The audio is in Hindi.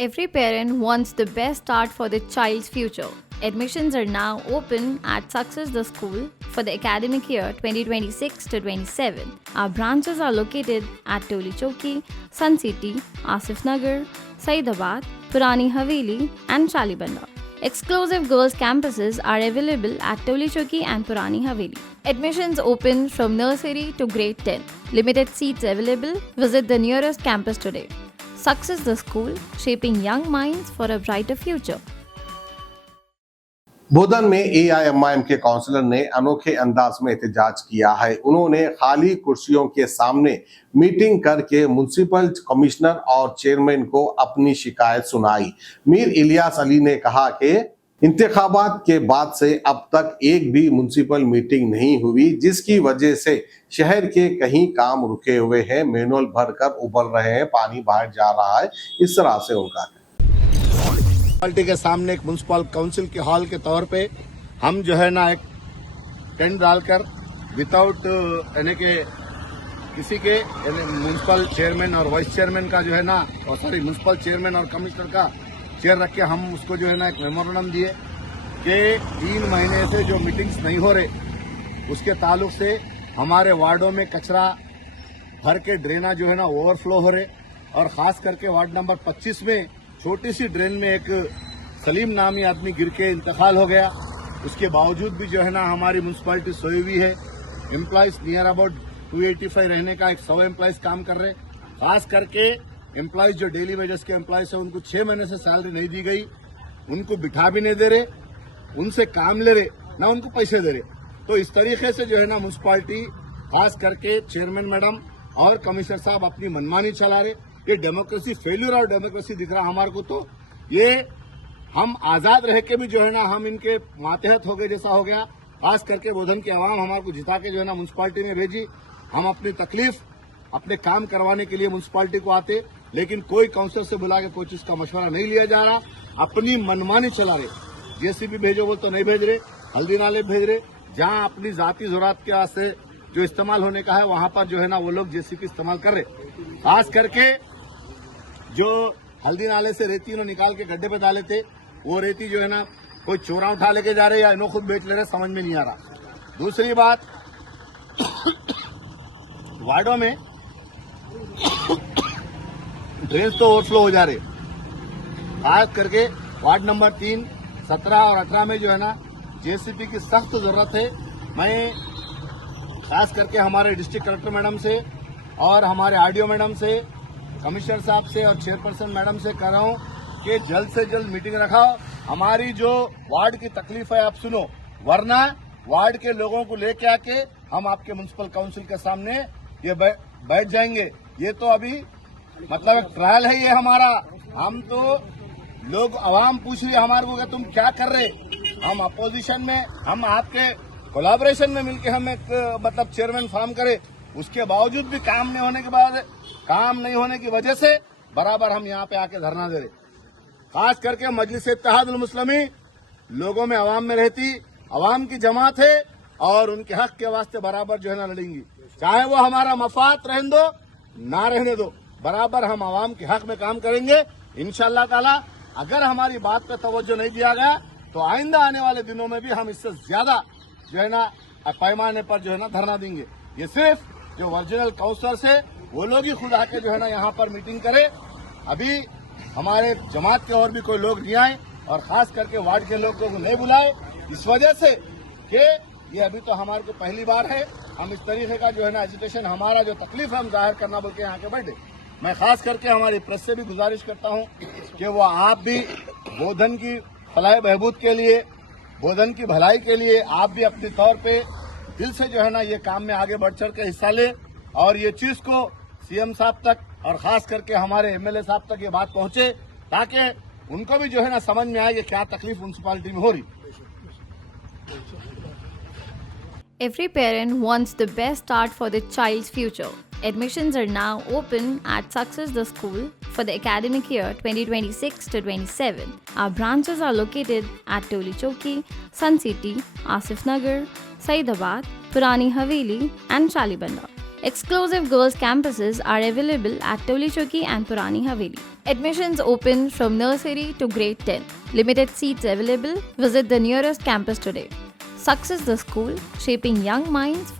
Every parent wants the best start for their child's future. Admissions are now open at Success the School for the academic year 2026 to 27. Our branches are located at Toli Chowki, Sun City, Asif Nagar, Saidabad, Purani Haveli, and Shalibanda. Exclusive girls' campuses are available at Toli Chowki and Purani Haveli. Admissions open from nursery to grade 10. Limited seats available. Visit the nearest campus today. Success the School, shaping young minds for a brighter future. बोधन में एआईएमआईएम के काउंसलर ने अनोखे अंदाज में एहतजाज किया है। उन्होंने खाली कुर्सियों के सामने मीटिंग करके म्युनिसिपल कमिश्नर और चेयरमैन को अपनी शिकायत सुनाई। मीर इलियास अली ने कहा कि इंतखाबात के बाद से अब तक एक भी म्युनिसिपल मीटिंग नहीं हुई, जिसकी वजह से शहर के कहीं काम रुके हुए हैं, मैनुअल भरकर उबल रहे हैं, पानी बाहर जा रहा है। इस तरह से उनका म्युनिसिपालिटी के सामने एक म्युनिसिपल काउंसिल के हॉल के तौर पे हम जो है ना एक टेंट डालकर विदाउट यानी के किसी के म्युनिसिपल चेयरमैन और वाइस चेयरमैन का जो है ना सॉरी म्युनिसिपल चेयरमैन और कमिश्नर का चेयर रख के हम उसको जो है ना एक मेमोरेंडम दिए कि 3 महीने से जो मीटिंग्स नहीं हो रहे उसके ताल्लुक से हमारे वार्डों में कचरा भर के ड्रेना जो है ना ओवरफ्लो हो रहे और खास करके वार्ड नंबर 25 में छोटी सी ड्रेन में एक सलीम नामी आदमी गिर के इंतकाल हो गया। उसके बावजूद भी जो है ना हमारी म्युनिसिपैलिटी सोई हुई है। एम्प्लॉयज नियर अबाउट 285 रहने का 100 एम्प्लॉयज काम कर रहे हैं। खास करके एम्प्लॉयज जो डेली वेजेस के एम्प्लॉयज है उनको 6 महीने से सैलरी नहीं दी गई, उनको बिठा भी नहीं दे रहे, उनसे काम ले रहे ना उनको पैसे दे रहे। तो इस तरीके से जो है ना म्युनिसिपैलिटी खास करके चेयरमैन मैडम और कमिश्नर साहब अपनी मनमानी चला रहे। ये डेमोक्रेसी फेल्यूर और डेमोक्रेसी दिख रहा हमारे को। तो ये हम आजाद रह के भी जो है ना हम इनके मातहत हो गए जैसा हो गया। खास करके बोधन की आवाम हमारे को जिता के जो है ना म्युनिसिपैलिटी में भेजी। हम अपनी तकलीफ अपने काम करवाने के लिए म्युनिसिपैलिटी को आते, लेकिन कोई काउंसिलर से बुला के कोई चीज का मशवरा नहीं लिया जा रहा, अपनी मनमानी चला रहे। जेसीबी भेजो बोल तो नहीं भेज रहे, हल्दी नाले भेज रहे। जहां अपनी जाती जरूरत के वास्ते जो इस्तेमाल होने का है वहां पर जो है ना वो लोग जेसीबी इस्तेमाल कर रहे। खास करके जो हल्दी नाले से रेती उन्होंने निकाल के गड्ढे पे डाले थे, वो रेती जो है ना कोई चोरा उठा लेके जा रहे या इन्हों खुद बेच ले रहे, समझ में नहीं आ रहा। दूसरी बात वार्डों में ड्रेन्स तो ओवरफ्लो हो जा रहे। खास करके वार्ड नंबर 3, 17 और 18 में जो है ना जेसीबी की सख्त जरूरत है। मैं खास करके हमारे डिस्ट्रिक्ट कलेक्टर मैडम से और हमारे आरडीओ मैडम से, कमिश्नर साहब से और चेयरपर्सन मैडम से कह रहा हूं कि जल्द से जल्द मीटिंग रखाओ। हमारी जो वार्ड की तकलीफ है आप सुनो, वरना वार्ड के लोगों को लेके आके हम आपके म्युनिसिपल काउंसिल के सामने ये बैठ जाएंगे। ये तो अभी मतलब एक ट्रायल है ये हमारा। हम तो लोग आवाम पूछ रही है हमारे को तुम क्या कर रहे। हम अपोजिशन में, हम आपके कोलैबोरेशन में मिलके हम एक मतलब चेयरमैन फॉर्म करे, उसके बावजूद भी काम नहीं होने की वजह से बराबर हम यहाँ पे आके धरना दे रहे। खास करके मजलिस इत्तेहादुल मुस्लिमी लोगों में, आवाम में रहती, आवाम की जमात है और उनके हक के वास्ते बराबर जो है ना लड़ेंगी। चाहे वो हमारा मफाद रहने दो ना रहने दो, बराबर हम आवाम के हक में काम करेंगे इंशाअल्लाह ताला। अगर हमारी बात पे तवज्जो नहीं दिया गया तो आइंदा आने वाले दिनों में भी हम इससे ज्यादा जो है ना पैमाने पर जो है ना धरना देंगे। ये सिर्फ जो ओरिजिनल काउंसलर्स है वो लोग ही खुद आके जो है ना यहाँ पर मीटिंग करे। अभी हमारे जमात के और भी कोई लोग नहीं आए और खास करके वार्ड के लोग को नहीं बुलाए, इस वजह से कि ये अभी तो हमारे को पहली बार है। हम इस तरीके का जो है ना एजुटेशन, हमारा जो तकलीफ है हम जाहिर करना बोल के यहाँ के बैठे। मैं खास करके हमारी प्रेस से भी गुजारिश करता हूँ कि वो आप भी बोधन की फलाह बहबूद के लिए, बोधन की भलाई के लिए आप भी अपने तौर पे दिल से जो है ना ये काम में आगे बढ़ चढ़ के हिस्सा ले और ये चीज को सीएम साहब तक और खास करके हमारे एमएलए साहब तक ये बात पहुंचे, ताकि उनको भी जो है ना समझ में आए कि क्या तकलीफ म्युनिसिपैलिटी में हो रही। Every parent wants the best start for their child's future. Admissions are now open at Success the School for the academic year 2026 to 27. Our branches are located at Toli Chowki, Sun City, Asif Nagar, Saidabad, Purani Haveli, and Shalibanda. Exclusive girls' campuses are available at Toli Choki and Purani Haveli. Admissions open from nursery to grade 10. Limited seats available. Visit the nearest campus today. Success the School, shaping young minds